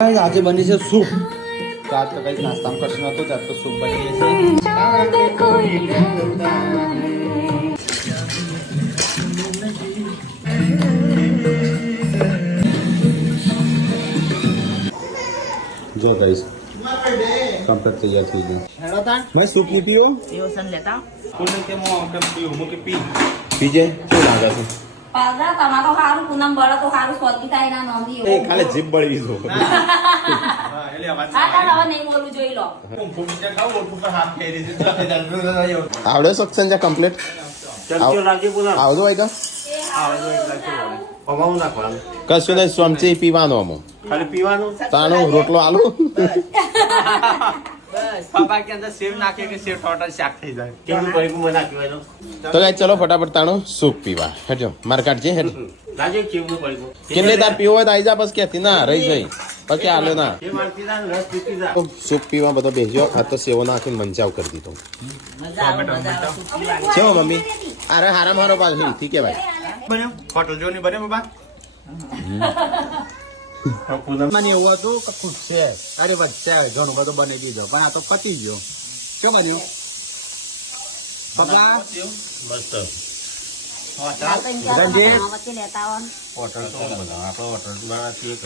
આજે બની છે સૂપ. તો આજ તો કંઈક નાસ્તામાં કશું નહોતું, ત્યારે તો સૂપ બની છે. જો ગાઈસ કમ્પ્લીટ તૈયાર થઈ ગયું. ભાઈ સૂપ નહીં પીવો? પીજે શું લાગે છે? ખાલી જીભ બળી દો. આવડે સક્ષમ છે કમ્પ્લીટ? આવજો ભાઈ તો કશું નહીં, સ્વમચી પીવાનો અમુક ખાલી પીવાનું તાણું રોટલો આલુ. પપ્પા કે અંદર સેવ નાખે કે સેવ ટોટલ શાક થઈ જાય કેવું કહ્યું મને નાખ્યું તો ગાઈ ચલો ફટાફટ તાણું સૂપ પીવા. હેડજો માર કાઢજે હેડ. લાગે કેવું પડ્યું કેટલે તાર પીવો હોય તો આઈ જા, બસ કેતી ના રહી જઈ પછી આલે ના. એ મારતી જા રસ પીતી જા સૂપ પીવા બધો બેસજો. આ તો સેવો નાખીને મંચાવ કરી દીધો. છે મમ્મી અરે હારા મારો પાસ હિલથી કેવાય બન્યો હોટલ જો ની બને બાબા મને એવું હતું કે ખૂટશે, અરે વચ્ચે ઘણું બધું બની દીધો પણ આ તો પતી ગયો. શું બન્યું પગલા? મસ્ત રંજીત હોટલ તો બધા આપણે હોટલ વાળા છીએ